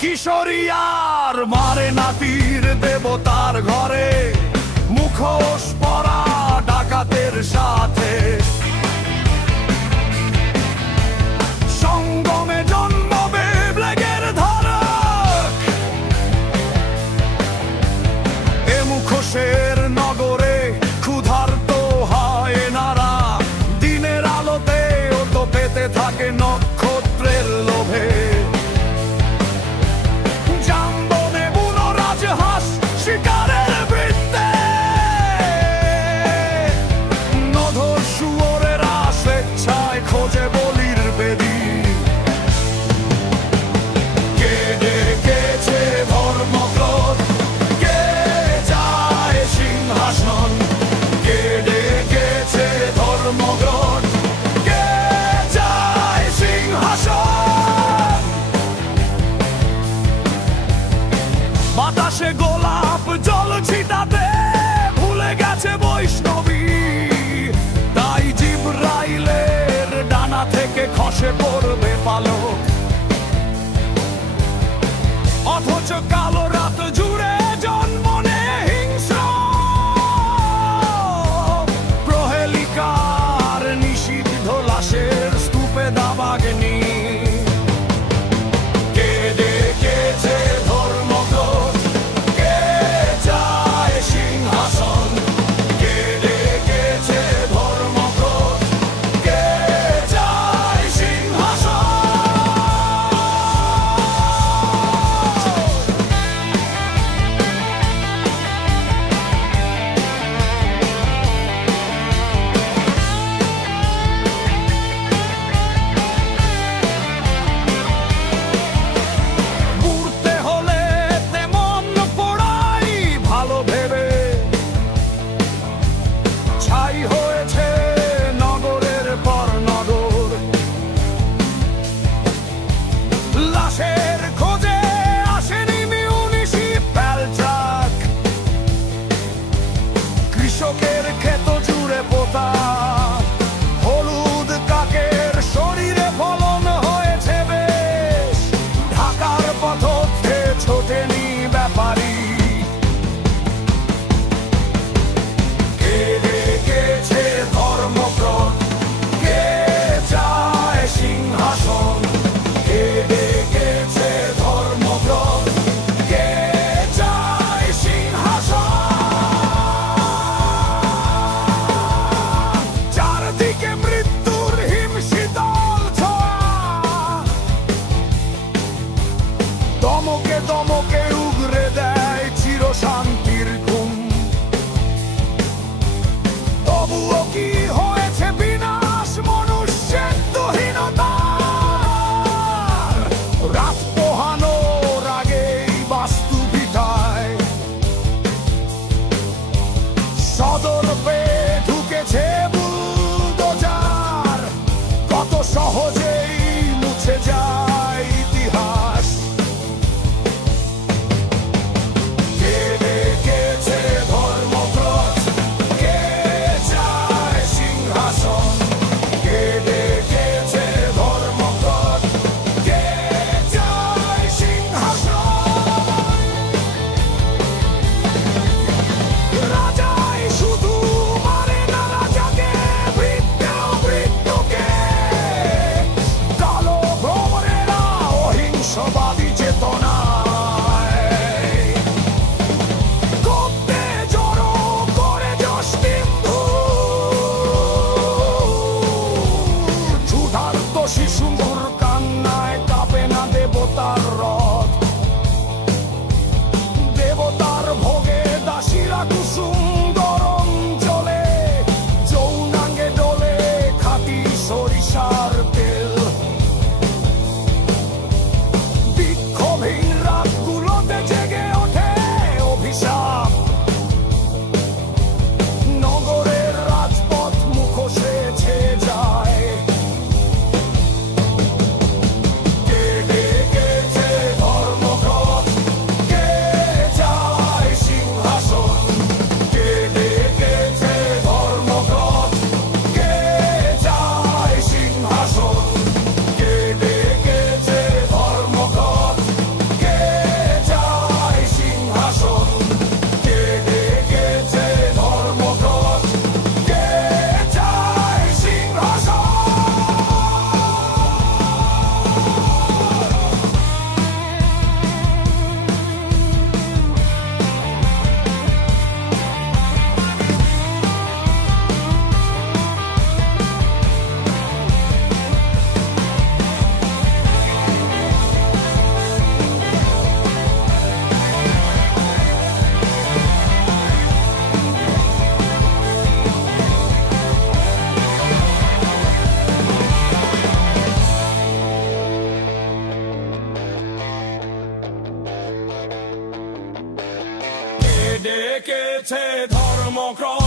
কিশোরিয়ার মারে নাতির দেবতার ঘরে মুখোশ পরা ডাকাতের সাথে সঙ্গমে জন্মবে ব্লেগের ধারক। এ মুখোশের নগরে ক্ষুধার্ত হয় নারা, দিনের আলোতে ও তো পেতে থাকে নক্ষত্রের লোভে। শিকারের বৃত্তে নধর শুয়োরেরা স্বেচ্ছায় খোঁজে বলির বেদি। কে ডেকেছে ধর্মক্রোধ, কে চায় সিংহাসন? কে ডেকেছে ধর্মক্রোধ, কে চায় সিংহাসন? বাতাসে গোলাপ জল ছিটাতে ভুলে গেছে বৈষ্ণবী, তাই জিবরাইলের ডানা থেকে খসে পড়বে পালক। অথচ কালো রাত জুড়ে জন্ম নেয় হিংস্র প্রহেলিকার নিষিদ্ধ লাশের স্তূপে দাবাগ্নি। কে ডেকেছে ধর্মক্রোধ, কে চায় সিংহাসন? কে ডেকেছে ধর্মক্রোধ, কে চায় সিংহাসন? ঘুরতে হলে তেমন পোড়াই ভালো ভেবে ছাই হয়েছে নগরের পর নগর। লাশের খোঁজে আসেনি মিউনিসিপ্যাল ট্রাক, কৃষকের ক্ষেত জুড়ে পোতা হলুদ কাকের শরীরে ফলন হয়েছে বেশ। ঢাকার পথে ছোটেনি ব্যাপারী। কে ডেকেছে ধর্মক্রোধ, কে চায় সিংহাসন? কে ডেকেছে ধর্মক্রোধ, কে চায় সিংহাসন? চারদিকে মৃত্যুর হিমশীতল ছোঁয়া, দমকে দমকে উগরে দেয় চিরশান্তির ঘুম। তবুও কি হয়েছে বিনাশ মনুষ্যের তুহিনতার? রাত পোহানোর আগেই বাস্তুভিটায় সদর পেয়ে ঢুকেছে বুলডোজার। কত সহজেই মুছে যায় ইতিহাস। কে ডেকেছে ধর্মক্রোধ, কে চায় সিংহাসন? কে ডেকেছে ধর্মক্রোধ, কে চায় সিংহাসন? রাজাই শুধু মারে না রাজাকে, বৃত্তেও বৃত্তকে। কালো ভ্রমণেরা অহিংসবাদী চেতনায় করতে জড়ো করে যষ্টিন্ধু। ক্ষুধার্ত শিশুর কান্নায় কাঁপে না দেব ডেকেছে ধর্মক্রম